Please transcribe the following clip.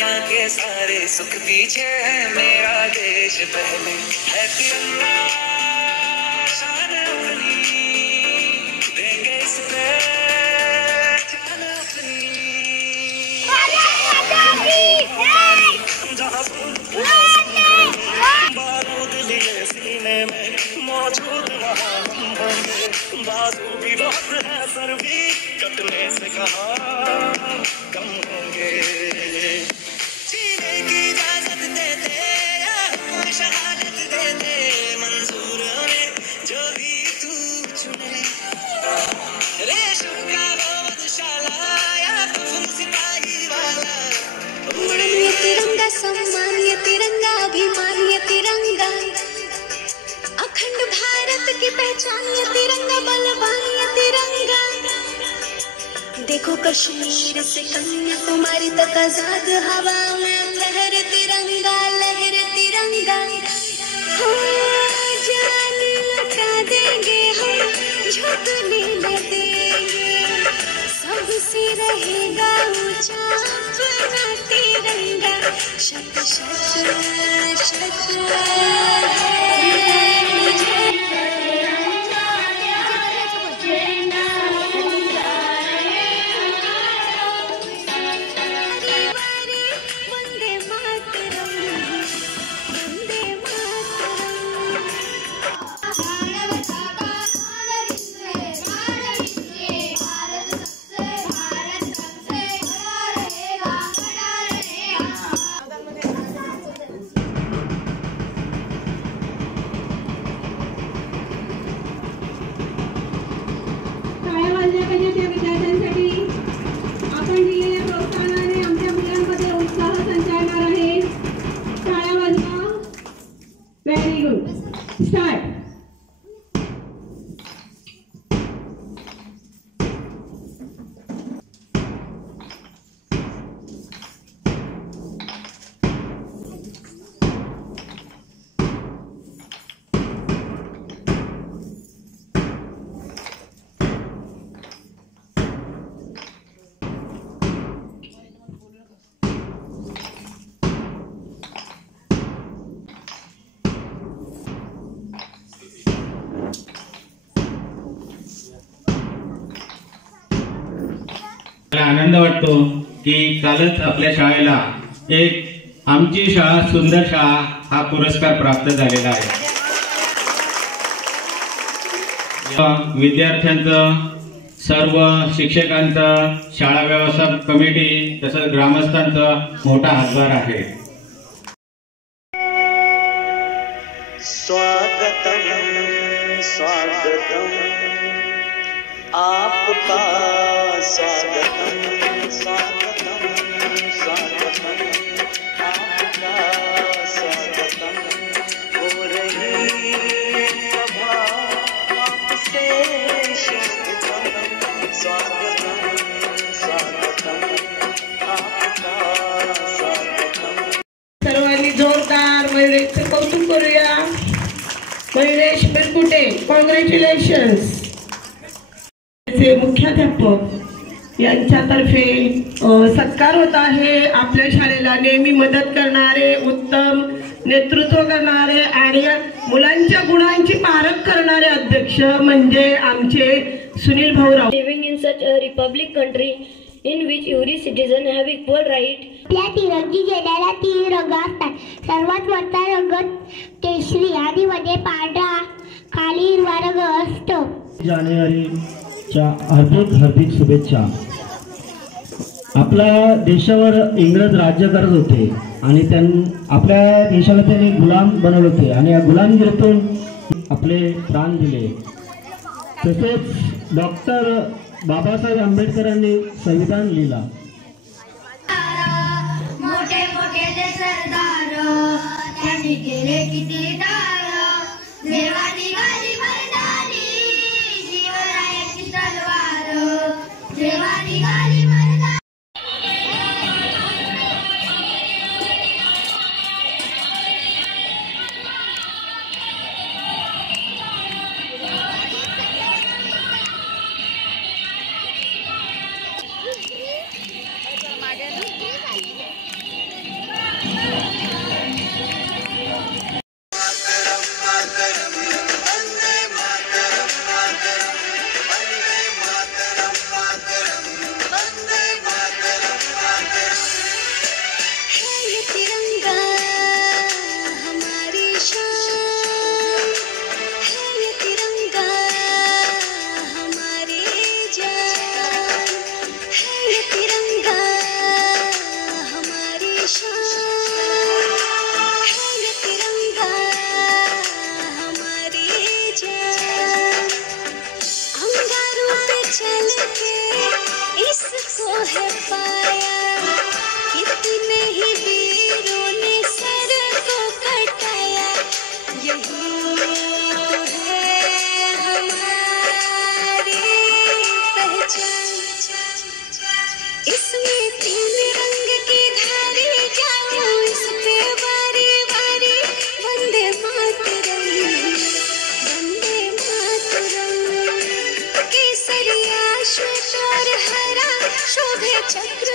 दुनिया के सारे सुख पीछे है मेरा देश पहले है तिरंगा शान अपनी देंगे इस पे जान अपनी बारूद लिए सीने में मौजूद वहाँ हम होंगे बाजू भी बहुत है सर भी कटने से कहाँ कम होंगे जीने की इजाजत देते या शहादत देते मंजूर हमें जो भी तू चुने रेशम का हो मधुशाला या तुम सिपाही वाला ये तिरंगा सम्मान ये तिरंगा अभिमान ये तिरंगा अखंड भारत की पहचान ये तिरंगा बलवान ये तिरंगा देखो कश्मीर से कन्याकुमारी तक आजाद हवा में लहर तिरंगा हो जान लुटा देंगे हम झुकने न देंगे सबसे रहेगा ऊंचा अपना तिरंगा शत शत शत Start. आनंद वाटतो की कालच आपल्या शाळेला एक आमची शाळा सुंदर शाळा हा पुरस्कार प्राप्त झालेला आहे। विद्यार्थ्यांचं सर्व शिक्षकांचं शाळा व्यवस्थापन कमिटी तसंच ग्रामस्थांचा मोठा हातभार आहे। स्वागतम स्वागतम आपका स्वागतम स्वागतम स्वागतम आपका स्वागतम हो रही सभा आपसे शुभम स्वागतम स्वागतम आपका स्वागतम। सर्वांनी जोरदार महिलेचे कौतुक करूया। महिलेश बिरकुटे, कॉंग्रॅच्युलेशन्स। मुख्याध्यापक यांच्यातर्फे सत्कार होत आहे। आपल्या शाळेला नेहमी मदत करणारे, उत्तम नेतृत्व करणारे आणि मुलांच्या गुणांची पारख करणारे अध्यक्ष म्हणजे आमचे Sunil Bhaurao. Living in such a republic country in which every citizen have equal right. आपल्या तिरंगी झेंड्याला 3 रंग असतात। सर्वात वरचा रंग केशरी आणि मध्ये पांढरा, खाली हिरवा रंग असतो। जानेवारीच्या हार्दिक शुभेच्छा। आपल्या देशावर इंग्रज राज्य करत होते आणि आपल्या देशाला त्यांनी गुलाम बनवले होते आणि या गुलामगिरीतून आपले प्राण दिले। तसेच डॉक्टर बाबासाहेब आंबेडकरांनी संविधान लिहिला। मोठे मोठे जे सरदार त्यांनी केले किती दार, जेव्हा निघाली मैदानी शिवरायाची तलवार, जेव्हा निघाली मैदानी। डाल के इसको है पाया, कितने ही वीरों ने सर को कटाया, यही तो है हमारी पहचान। इसमें 3 रंग की धारी जाऊं इस पे बारी बारी, वंदे मातरम वंदे मातरम। केसरिया श्वेत और हरा शोभे चक्र